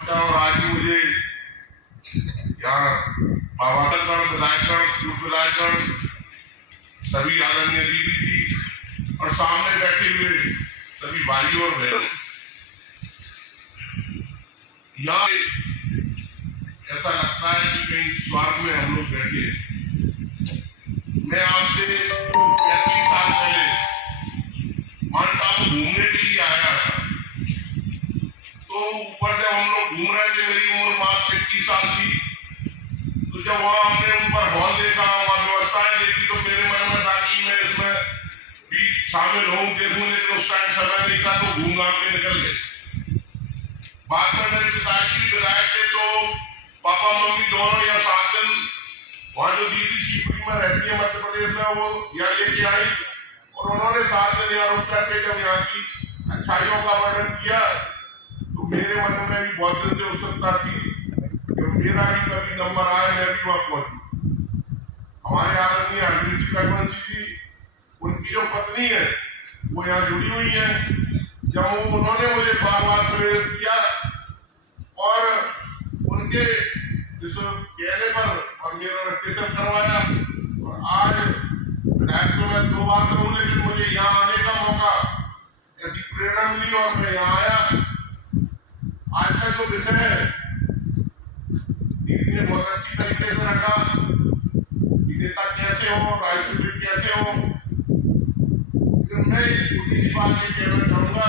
और आज ही मुझे यहाँ बाबागढ़ विधायकगढ़ पूर्व विधायकगढ़ सभी आदरणीय दीदी जी और सामने बैठे हुए सभी भाइयों और बहनों, यहाँ ऐसा लगता है कि कहीं स्वार्थ में हम लोग बैठे हैं। मैं आपसे 35 साल पहले माउंट आबू घूमने के लिए आया था, तो ऊपर जब हम लोग घूम रहे थे, मेरी उम्र मात्र 21 साल थी, तो जब वहाँ हमने ऊपर हॉल देखा, वहाँ व्यवस्थाएं देखी, तो मेरे मन में था कि मैं इसमें भी शामिल हूँ, देखूँ, लेकिन उस टाइम समय नहीं था, तो घूम घाम के निकल गए। बाद में मेरे पिताजी भी विधायक थे, तो पापा मम्मी दोनों या 7 दिन वहाँ जो दीदी शिवपुरी में रहती है मध्य प्रदेश में, वो यहाँ लेके आई और उन्होंने 7 दिन यहाँ रुक करके जब यहाँ की अच्छाइयों का वर्णन किया, तो मेरे मन में भी बहुत दिन से उत्सुकता थी कि मेरा भी कभी नंबर आए, मैं भी वहाँ पहुंचूं। हमारे आदरणीय हरवीर जी रघुवंशी जी, उनकी जो पत्नी है वो यहाँ जुड़ी हुई है। जब उन्होंने मुझे बार बार प्रेरित किया और उनके इस कहने पर और मेरा रजिस्ट्रेशन करवाया, और आज विधायक तो मैं 2 बार से हूँ, लेकिन मुझे यहाँ आने का मौका, ऐसी प्रेरणा मिली और मैं यहाँ आया। आज का जो विषय है दीदी ने बहुत अच्छी तरीके से रखा कि नेता कैसे हो, राजनीतिक कैसे हो, लेकिन मैं एक छोटी सी बात ये कहना चाहूंगा,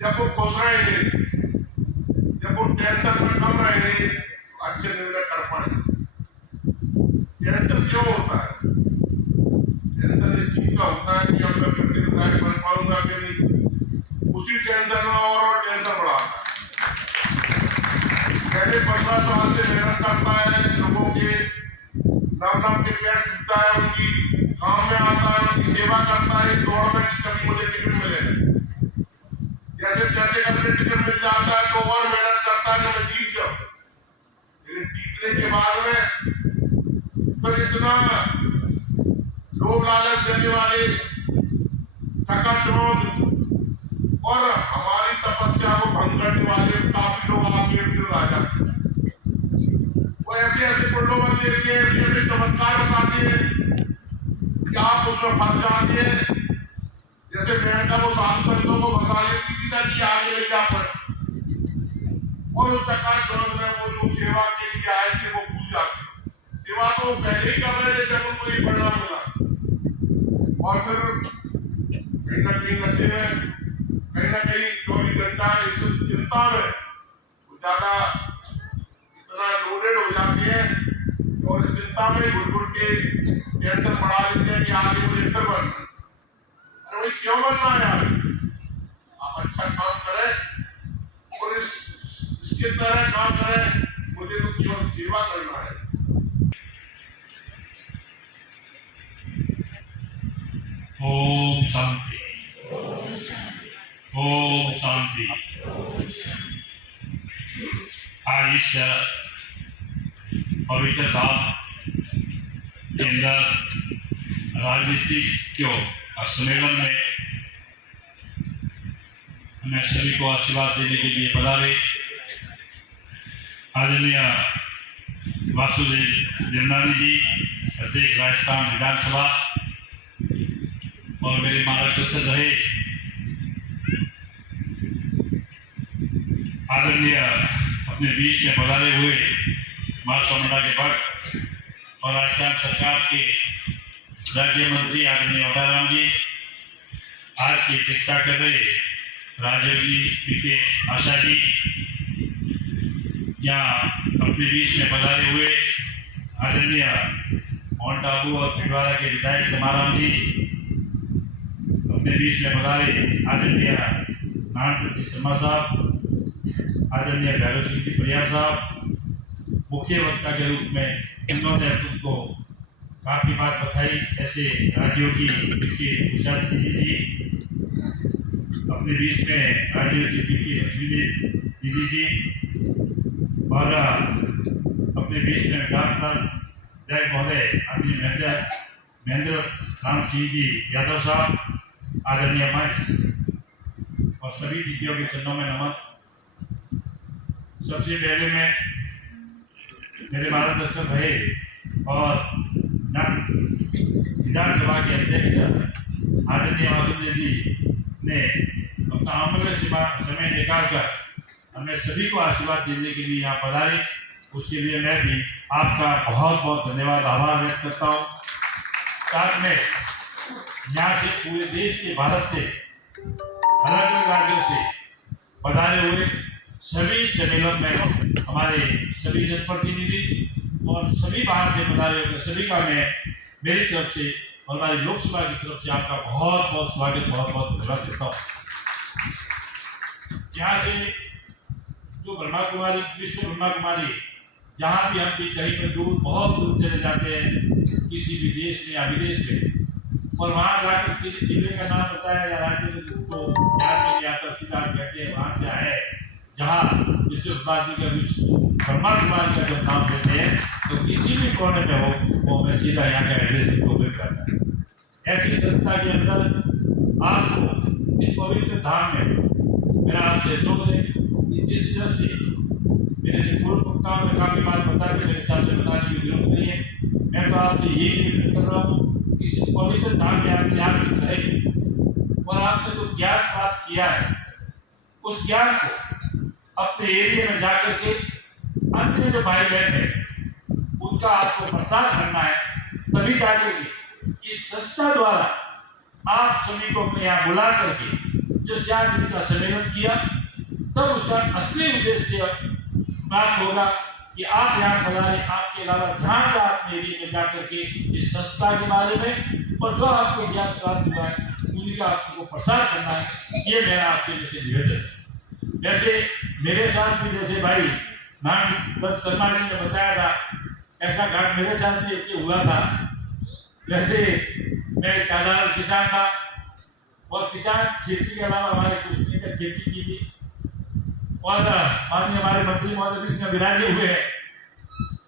जब वो खुश रहेंगे, जब वो टेंशन में कम रहेंगे, तो अच्छे निर्णय कर पाएंगे। टेंशन क्यों होता है? टेंशन इस चीज का होता है कि अब मैं फिर से विधायक बन पाऊंगा कि नहीं, उसी टेंशन में और टेंशन बढ़ाता है। पहले 15 साल से मेहनत करता है, लोगों के नव के पेड़ छूता है, उनकी काम में आता है, उनकी सेवा करता है, इस दौड़ में कि कभी मुझे टिकट मिले। जैसे जैसे करके टिकट मिल जाता है तो और मेहनत करता है कि मैं जीत जाऊं, लेकिन जीतने के बाद में फिर इतना लोभ लालच देने वाले, चकाचौंध और हमारी तपस्या को भंग करने वाले काफी लोग आपके विरुद्ध आ जाते हैं। वो ऐसे ऐसे प्रलोभन देते हैं, ऐसे ऐसे चमत्कार बताते हैं कि आप उसमें फंस जाते हैं। जैसे मेनका वो साधु संतों को बता लेती थी ना कि आगे ले जा पाए, और उस चकाचौंध में वो जो सेवा के लिए आए थे वो भूल जाते। सेवा तो पहले ही कर रहे थे जब उनको ये परिणाम मिला, और फिर कहीं ना कहीं नशे में, कहीं ना कहीं 24 घंटा इस चिंता में ज्यादा इतना लोडेड हो जाती है, और इस चिंता में घुट घुट के टेंशन बढ़ा लेते हैं कि आगे मुझे फिर बनना। अरे भाई क्यों बनना है यार? आप अच्छा काम करें और इसके तरह काम करें, मुझे तो केवल सेवा करना है। ओम शांति, ओम शांति। आज इस पवित्र धाम के अंदर राजनीतिक सम्मेलन में हमें सभी को आशीर्वाद देने के लिए पधारे आदरणीय वासुदेव देवनानी जी, अध्यक्ष राजस्थान विधानसभा, और मेरे मार्गदर्शक रहे आदरणीय अपने बीच में पधारे हुए महासमुंडा के भक्त और राजस्थान सरकार के राज्य मंत्री आदरणीय ओडाराम जी, आज की अध्यक्षता कर रहे राजयोगी पीके आशा जी, यहाँ अपने बीच में पधारे हुए आदरणीय माउंट आबू और पिंडवाड़ा के विधायक समाराम जी, अपने बीच में पधारे आदरणीय नारायण शर्मा साहब, आदरणीय भैरव सिंह जी प्रिया साहब, मुख्य वक्ता के रूप में इन्होंने खुद को काफ़ी बात बताई, ऐसे राजयोगी पीके उषा दीदी जी, अपने बीच में राजयोगी पीके दीदी जी, और अपने बीच में डॉक्टर जय महोदय आदरणीय महेंद्र राम सिंह जी यादव साहब, आदरणीय मंच और सभी दीदियों के चरणों में नमन। सबसे पहले मैं मेरे मार्गदर्शक भय और विधानसभा के अध्यक्ष आदरणीय वासुदेव जी ने अपना अमूल्य समय निकालकर हमें सभी को आशीर्वाद देने के लिए यहाँ पधारे, उसके लिए मैं भी आपका बहुत बहुत धन्यवाद आभार व्यक्त करता हूँ। साथ में यहाँ से पूरे देश से, भारत से, अलग अलग राज्यों से पधारे हुए सभी सम्मेलन में हमारे सभी जनप्रतिनिधि और सभी बाहर से पधारे हुए सभी का मैं मेरी तरफ से और हमारी लोकसभा की तरफ से आपका बहुत बहुत स्वागत, बहुत बहुत धन्यवाद करता हूँ। यहाँ से जो ब्रह्मा कुमारी, विश्व ब्रह्मा कुमारी, जहाँ भी हम भी कहीं पर दूर, बहुत दूर चले जाते हैं किसी भी देश में या विदेश में, और वहाँ जाकर किसी जिले का नाम बताया या राज्य में तो याद में आता सीधा कहते हैं वहाँ से आए, जहाँ विश्व ब्रह्मा कुमारी का जब नाम देते हैं तो किसी भी कोने में हो वो हमें सीधा यहाँ का एड्रेस उनको मिल जाता है। ऐसी संस्था के अंदर आपको इस पवित्र धाम में मेरा आपसे अनुरोध है कि जिस तरह से मेरे से पूर्व वक्ताओं में काफ़ी बात बता दी, मेरे साथ बताने की जरूरत नहीं है। मैं तो आपसे यही निवेदन कर रहा हूँ कि इस पवित्र धाम में आप जागृत रहें और आपने जो ज्ञान प्राप्त किया है उस ज्ञान को अपने एरिया में जाकर के अन्य जो भाई बहन है उनका आपको प्रसार करना है। तभी जाकर के इस संस्था द्वारा आप सभी को अपने यहाँ बुला करके जो श्याम जी का सम्मेलन किया, तब उसका असली उद्देश्य प्राप्त होगा कि आप यहाँ पधारे, आपके अलावा जहाँ जहाँ अपने एरिया में जाकर के इस संस्था के बारे में और जो आपको ज्ञान प्राप्त हुआ है उनका आपको प्रसार करना है। ये मेरा आपसे जैसे निवेदन है। वैसे मेरे साथ भी जैसे भाई नाम दत्त शर्मा जी ने बताया था, ऐसा घाट मेरे साथ भी एक हुआ था। वैसे मैं एक साधारण किसान था और किसान खेती के अलावा हमारे कुछ नहीं तक खेती की थी, और माननीय हमारे मंत्री महोदय बीच में विराजे हुए हैं,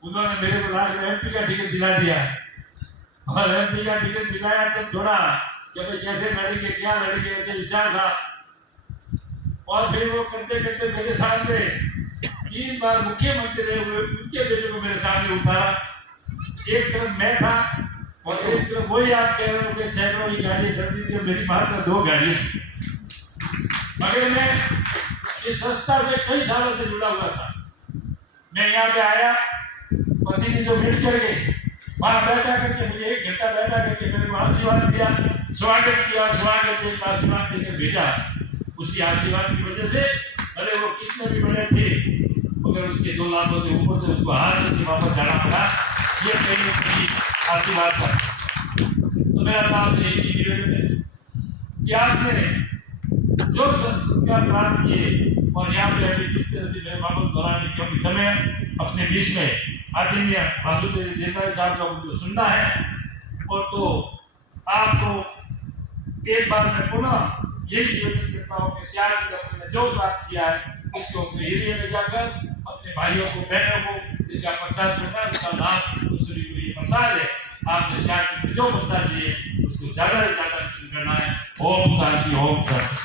उन्होंने मेरे को लाल MP का टिकट दिला दिया और MP का टिकट दिलाया तब थोड़ा कि भाई कैसे लड़ेंगे, क्या लड़ेंगे, ऐसे विचार था। और फिर वो करते करते मेरे सामने 3 बार मुख्यमंत्री रहे हुए उनके बेटे को मेरे सामने उतारा। एक तरफ मैं था और एक तरफ वही आप कह रहे हो कि सैकड़ों की गाड़ियाँ चलती थी, मेरी मात्र 2 गाड़ियाँ। मगर मैं इस संस्था से कई सालों से जुड़ा हुआ था। मैं यहाँ पे आया और दीदी जो मिल करके वहाँ बैठा करके मुझे 1 घंटा बैठा करके मेरे को आशीर्वाद दिया, स्वागत किया, स्वागत देकर आशीर्वाद देकर भेजा। उसी आशीर्वाद की वजह से अरे वो कितने भी बड़े थे मगर उसके 2 लाखों से ऊपर से उसको हार करके वापस जाना पड़ा। ये कहीं आशीर्वाद था। तो मेरा तो आपसे एक ही निवेदन है कि आपने जो संस्कार प्राप्त किए और यहाँ पे अभी जिस तरह से मेरे वापस दोहराने के अभी समय अपने बीच में आदरणीय वासुदेव देवनानी साहब का मुझे सुनना है, और तो आपको एक बार मैं पुनः यही निवेदन करता हूँ कि श्याम जी ने जो प्राप्त किया है उसको अपने एरिया में जाकर अपने भाइयों को, बहनों को इसका प्रचार करना, इसका लाभ दूसरी को ये प्रसाद है। आपने श्याम जी ने जो प्रसाद दिए उसको ज़्यादा से ज़्यादा करना है। ओम शांति, ओम शांति।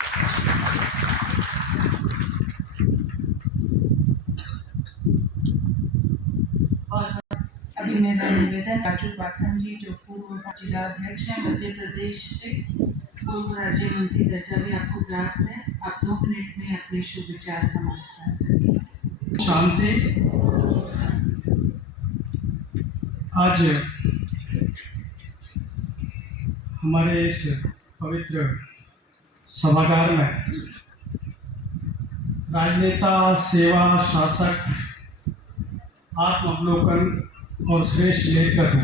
और अभी मेरा निवेदन राजू पाठम जी जो पूर्व जिला अध्यक्ष हैं मध्य प्रदेश से, पूर्व राज्य मंत्री दर्जा भी आपको प्राप्त है। आप 2 मिनट में अपने शुभ विचार हमारे साथ रखें। शांति। आज हमारे इस पवित्र सभागार में राजनेता, सेवा, शासक, आत्मावलोकन और श्रेष्ठ नेतृत्व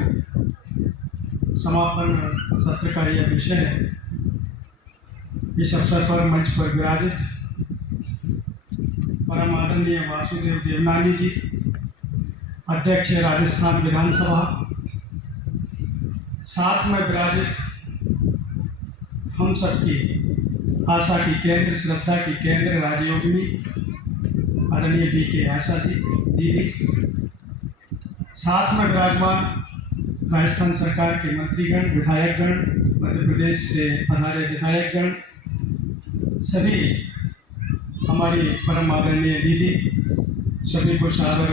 समापन सत्र का यह विषय है। इस अवसर पर मंच पर विराजित परम आदरणीय वासुदेव देवनानी जी, अध्यक्ष राजस्थान विधानसभा, साथ में विराजित हम सबकी आशा की केंद्र, श्रद्धा की केंद्र राजयोगिनी आदरणीय BK आशा जी दीदी, साथ में विराजमान राजस्थान सरकार के मंत्रीगण, विधायकगण, मध्य प्रदेश से पधारे विधायकगण, सभी हमारी परम आदरणीय दीदी सभी को सादर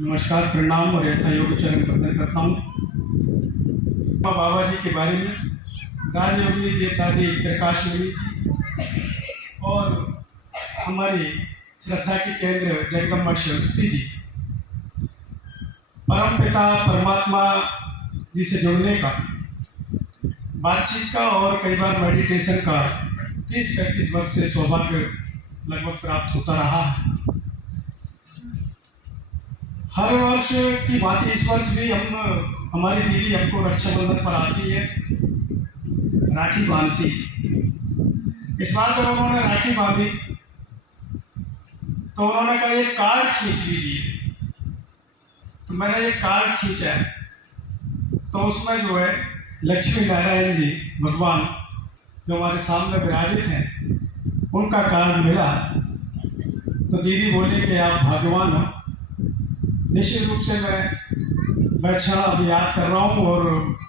नमस्कार, प्रणाम और यथा योग्य चरण वंदन करता हूँ। बाबा जी के बारे में राजयोगिनी देवदादी प्रकाश मिली और हमारी श्रद्धा के केंद्र जगदम्बा सरस्वती जी, परम पिता परमात्मा जी से जुड़ने का, बातचीत का और कई बार मेडिटेशन का 30-35 वर्ष से सौभाग्य लगभग प्राप्त होता रहा है। हर वर्ष की भांति इस वर्ष भी हमारी दीदी हमको रक्षाबंधन पर आती है, राखी बांधती है। इस बार जब उन्होंने राखी बांधी तो उन्होंने कहा एक कार्ड खींच लीजिए, तो मैंने एक कार्ड खींचा तो उसमें जो है लक्ष्मी नारायण जी भगवान जो हमारे सामने विराजित हैं उनका कार्ड मिला। तो दीदी बोली कि आप भाग्यवान हो। निश्चित रूप से मैं क्षण अभी याद कर रहा हूँ और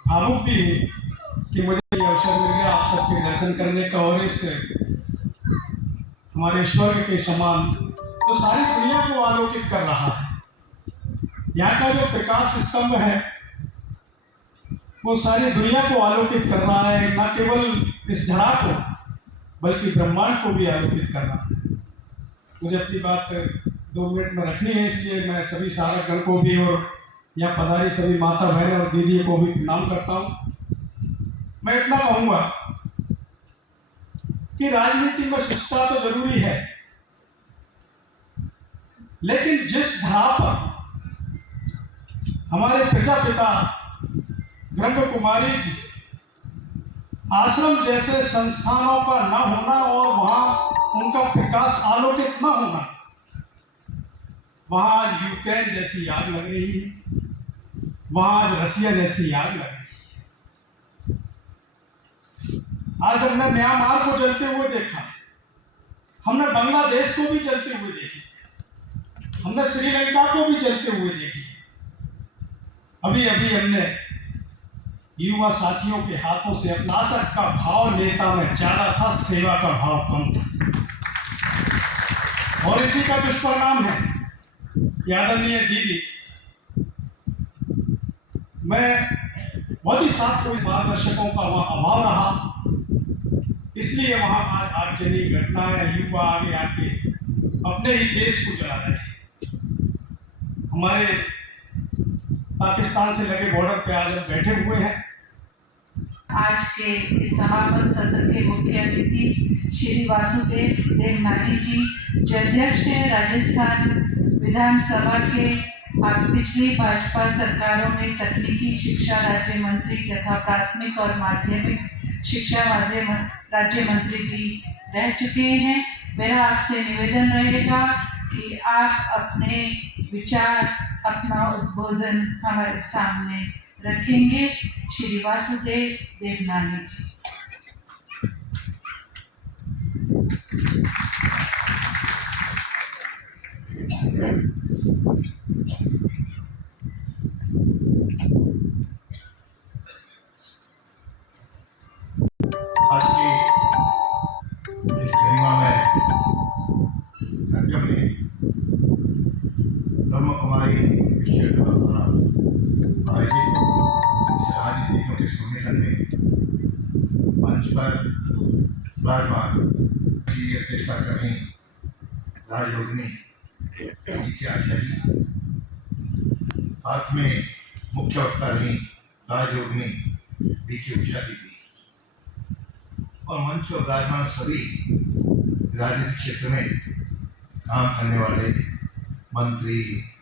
भावुक भी हूँ कि मुझे ये अवसर मिल गया आप सबके दर्शन करने का, और इस हमारे स्वर्ग के समान तो सारी दुनिया को आलोकित कर रहा है। यहाँ का जो प्रकाश स्तंभ है वो सारी दुनिया को आलोकित कर रहा है, न केवल इस धरा को बल्कि ब्रह्मांड को भी आलोकित कर रहा है। मुझे अपनी बात 2 मिनट में रखनी है, इसलिए मैं सभी साधकगण को भी और यहाँ पधारी सभी माता बहन और दीदी को भी प्रणाम करता हूँ। मैं इतना कहूँगा कि राजनीति में स्वच्छता तो जरूरी है, लेकिन जिस धरा पर हमारे प्रजापिता ब्रह्म कुमारी जी आश्रम जैसे संस्थानों का न होना और वहाँ उनका प्रकाश आलोकित न होना, वहाँ आज यूक्रेन जैसी आग लग रही है, वहाँ आज रसिया जैसी आग लग रही है। आज हमने म्यांमार को जलते हुए देखा, हमने बांग्लादेश को भी जलते हुए देखा, हमने श्रीलंका को भी जलते हुए देखा। अभी अभी हमने युवा साथियों के हाथों से अपना शासक का भाव नेता में ज्यादा था, सेवा का भाव कम था, और इसी का दुष्परिणाम है। आदरणीय दीदी, मैं बहुत ही साथ कोई मार्गदर्शकों का वहाँ अभाव रहा, इसलिए वहाँ आज आगजनी घटना है। युवा आगे आके अपने ही देश को जला रहे हैं। हमारे पाकिस्तान से लगे बॉर्डर पे आज हम बैठे हुए हैं। आज के इस समापन सत्र के मुख्य अतिथि श्री वासुदेव देवनानी जी, जो अध्यक्ष है राजस्थान विधानसभा के, पिछली भाजपा सरकारों में तकनीकी शिक्षा राज्य मंत्री तथा प्राथमिक और माध्यमिक शिक्षा राज्य मंत्री भी रह चुके हैं। मेरा आपसे निवेदन रहेगा कि आप अपने विचार, अपना उद्बोधन हमारे सामने रखेंगे। श्री वासुदेव देवनानी जी। आज की इस गरिमामय कार्यक्रम में ब्रह्म कुमारी विश्वविद्यालय द्वारा आयोजित इस राजनीतियों के सम्मेलन में मंच पर विराजमान की अध्यक्षता कर रही राजयोगिनी के आचार्य, साथ में मुख्य वक्ता रही राजयोगिनी बीके उषा दीदी, और मंच पर विराजमान सभी राजनीतिक क्षेत्र में काम करने वाले मंत्री,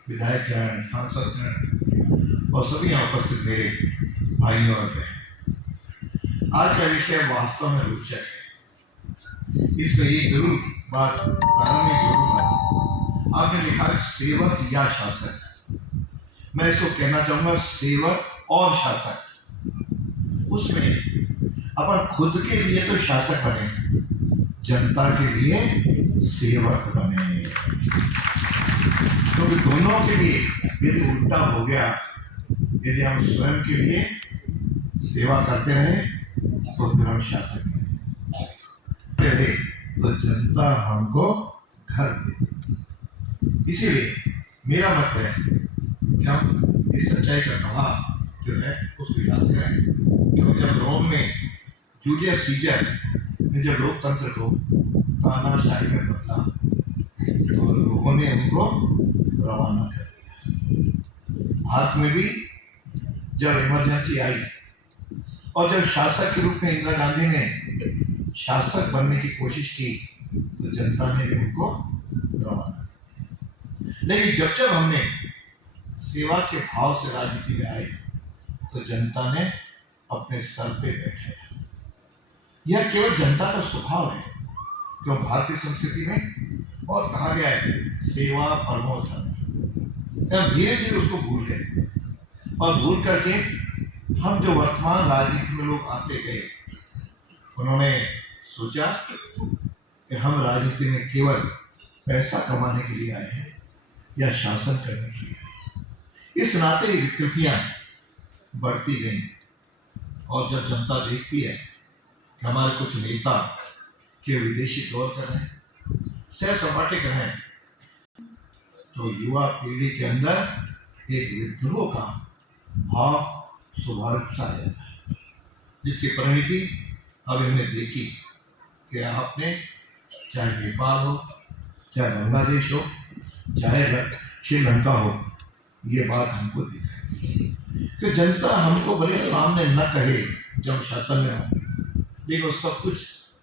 विधायकगण, सांसदगण और सभी यहाँ उपस्थित मेरे भाइयों और बहन। आज का विषय वास्तव में रोचक है। इसमें ये जरूर बात प्रारंभ में जरूर आपने लिखा है सेवक या शासक। मैं इसको कहना चाहूँगा सेवक और शासक। उसमें अपन खुद के लिए तो शासक बने, जनता के लिए सेवक बने, क्योंकि दोनों के लिए यदि उल्टा हो गया, यदि हम स्वयं के लिए सेवा करते रहे तो फिर हम शासक रहे तो जनता हमको घर देती। इसीलिए मेरा मत है कि हम इस सच्चाई का गवाह जो है उसको याद करें, क्योंकि जब रोम में जूलियस सीजर ने जब लोकतंत्र को तानाशाही में बदला तो लोगों ने उनको रवाना कर दिया। भारत में भी जब इमरजेंसी आई और जब शासक के रूप में इंदिरा गांधी ने शासक बनने की कोशिश की तो जनता ने भी उनको रवाना किया। लेकिन जब जब हमने सेवा के भाव से राजनीति में आए तो जनता ने अपने सर पे बैठाया। यह केवल जनता का स्वभाव है, क्यों भारतीय संस्कृति में और कहा गया है सेवा परमो धर्म। तब धीरे धीरे उसको भूल गए और भूल करके हम जो वर्तमान राजनीति में लोग आते गए, उन्होंने सोचा कि हम राजनीति में केवल पैसा कमाने के लिए आए हैं या शासन करने के लिए आए। इस नाते ये विकृतियाँ बढ़ती गई और जब जनता देखती है कि हमारे कुछ नेता के विदेशी दौर कर रहे हैं, सैर सपाटे कर रहे हैं, तो युवा पीढ़ी के अंदर एक विद्रोह का भाव स्वाभाविक सा आ जाता है, जिसकी परिणति अब हमने देखी कि आपने चाहे नेपाल हो, चाहे बांग्लादेश हो, चाहे श्रीलंका हो, ये बात हमको दिखाई कि जनता हमको भले सामने न कहे जब शासन में हो, लेकिन वो सब कुछ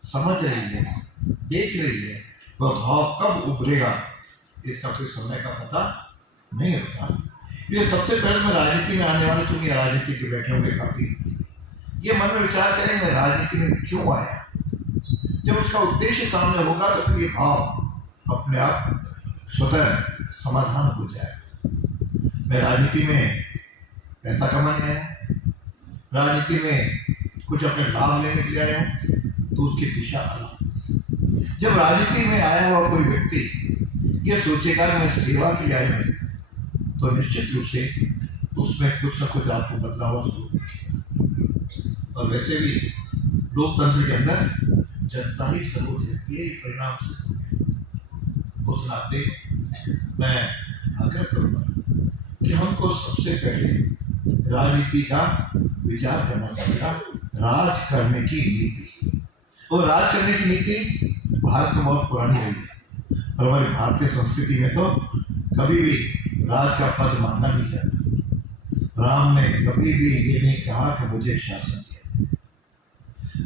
समझ रही है, देख रही है। वह भाव कब उभरेगा इसका कोई समय का पता नहीं होता। ये सबसे पहले मैं राजनीति में आने वाले, चूंकि राजनीति के बैठे होंगे काफ़ी, ये मन में विचार करें मैं राजनीति में क्यों आया। जब उसका उद्देश्य सामने होगा तो फिर ये भाव अपने आप स्वतः समाधान हो जाए। मैं राजनीति में पैसा कमाने आया, राजनीति में कुछ अपने लाभ लेने के लिए आया हूँ, तो उसकी दिशा अलग। जब राजनीति में आया हुआ कोई व्यक्ति ये सोचेगा कि मैं सेवा के लिए आया हूँ, तो निश्चित रूप से उसमें कुछ न कुछ आपको बदलाव जरूर दिखेगा। और वैसे भी लोकतंत्र के अंदर जनता ही सबूत देती है, परिणाम से। उस नाते मैं आग्रह करूँगा कि हमको सबसे पहले राजनीति का विचार करना पड़ेगा, राज करने की नीति। और राज करने की नीति भारत में बहुत पुरानी रही है, और हमारी भारतीय संस्कृति में तो कभी भी राज का पद मांगना नहीं जाता। राम ने कभी भी ये नहीं कहा कि मुझे शासन किया।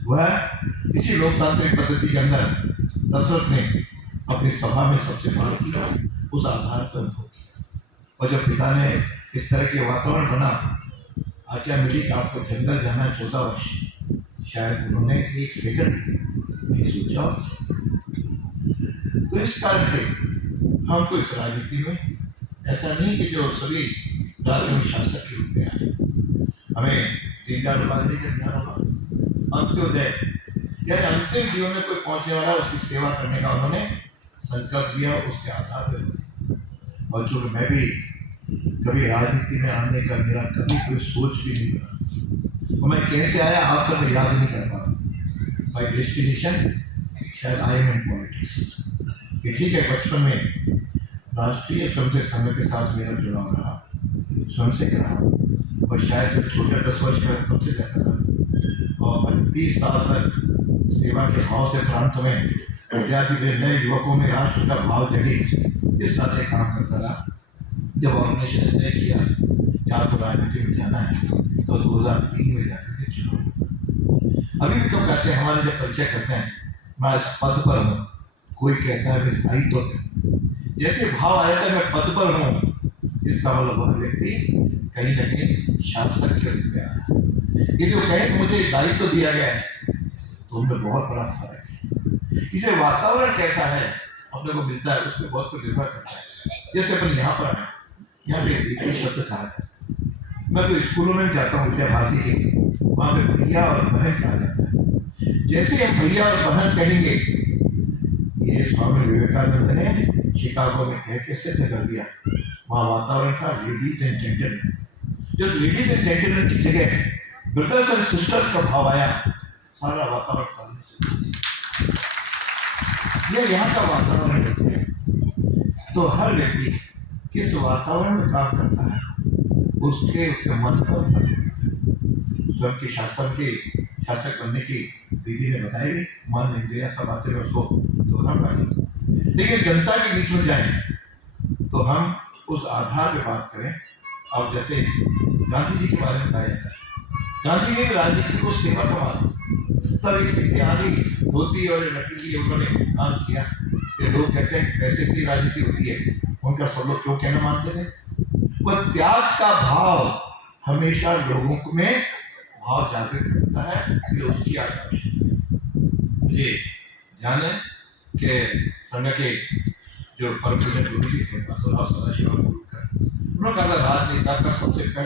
वह इसी लोकतांत्रिक पद्धति के अंदर दशरथ ने अपनी सभा में सबसे बड़ा किया, उस आधार पर उनको किया। और जब पिता ने इस तरह के वातावरण बना, आज्ञा मिली कि आपको जंगल जाना 14 वर्ष, शायद उन्होंने एक सेकंड नहीं सोचा। तो इस कारण से हमको इस राजनीति में ऐसा नहीं कि जो सभी राज्यों में शासक के रूप में आए, हमें दीनदयाल उपाध्याय का ध्यान होगा। अंत्योदय यानी अंतिम जीवन में कोई पहुंचने वाला उसकी सेवा करने का उन्होंने संकल्प लिया, उसके आधार पर। और जो मैं भी कभी राजनीति में आने का मेरा कभी कोई सोच भी नहीं बना, तो मैं कैसे आया आज तक मैं याद नहीं कर पा रहा। माई डेस्टिनेशन शायद आई एम इन पॉलिटिक्स। ये ठीक है, बचपन में राष्ट्रीय स्वयंसेवक संघ के साथ मेरा जुड़ाव रहा, स्वयंसेवक रहा, और शायद जब छोटे 10 वर्ष का तब से जाता था, और 30 साल तक सेवा के भाव से प्रांत में विद्यार्थी के नए युवकों में राष्ट्र का भाव जगे, इस नाते काम करता रहा। जब ऑर्गेनाइजेशन ने तय किया कि आपको राजनीति में जाना है, तो 2003 में जाते थे चुनाव। अभी भी कब कहते हैं, हमारे जब परिचय करते हैं, मैं इस पद पर हूँ, कोई कहता है मैं दायित्व है। जैसे भाव आया था मैं पद पर हूँ, इसका मतलब वह व्यक्ति कहीं न कहीं शासक के रूप में आ रहा है। ये जो कहे कि मुझे दायित्व दिया गया है, तो उनमें बहुत बड़ा फर्क है। इसे वातावरण कैसा है अपने को मिलता है, उसमें बहुत कुछ निर्भर करता है। जैसे अपन यहाँ पर आए, यहाँ पे देखिए शब्द कहा है, मैं तो स्कूलों में जाता हूँ विद्या भारती के, वहाँ पे भैया और बहन कहा जाता है। जैसे हम भैया और बहन कहेंगे, ये स्वामी विवेकानंद ने शिकागो में कह के सिद्ध कर दिया। वहाँ वातावरण था लेडीज एंड जेंटलमैन। जो लेडीज एंड जेंटलमैन की जगह ब्रदर्स एंड सिस्टर्स का भाव आया, सारा वातावरण पालने से ये यहाँ का वातावरण है। तो हर व्यक्ति किस वातावरण में काम करता है उसके मन पर फल होता है। स्वयं के शासक बनने की विधि ने बताई भी, मान इंद्रिया सब आते हैं उसको दोहरा नहीं। लेकिन जनता के बीच में जाए तो हम उस आधार पे बात करें। अब जैसे गांधी जी के बारे में कहा जाता है, गांधी ने भी राजनीति को सेवा का माना, तब एक इत्यादि धोती और रखी उन्होंने काम किया। ये लोग कहते हैं पैसे की राजनीति होती है, उनका सब लोग क्यों कहना मानते थे? वह त्याग का भाव हमेशा लोगों में भाव जागृत करता है, ये उसकी आदर्श है। मुझे ध्यान है कि संघ के जो परम पूज्य गुरु जी थे, उन्होंने कहा था राजनेता का सबसे पहले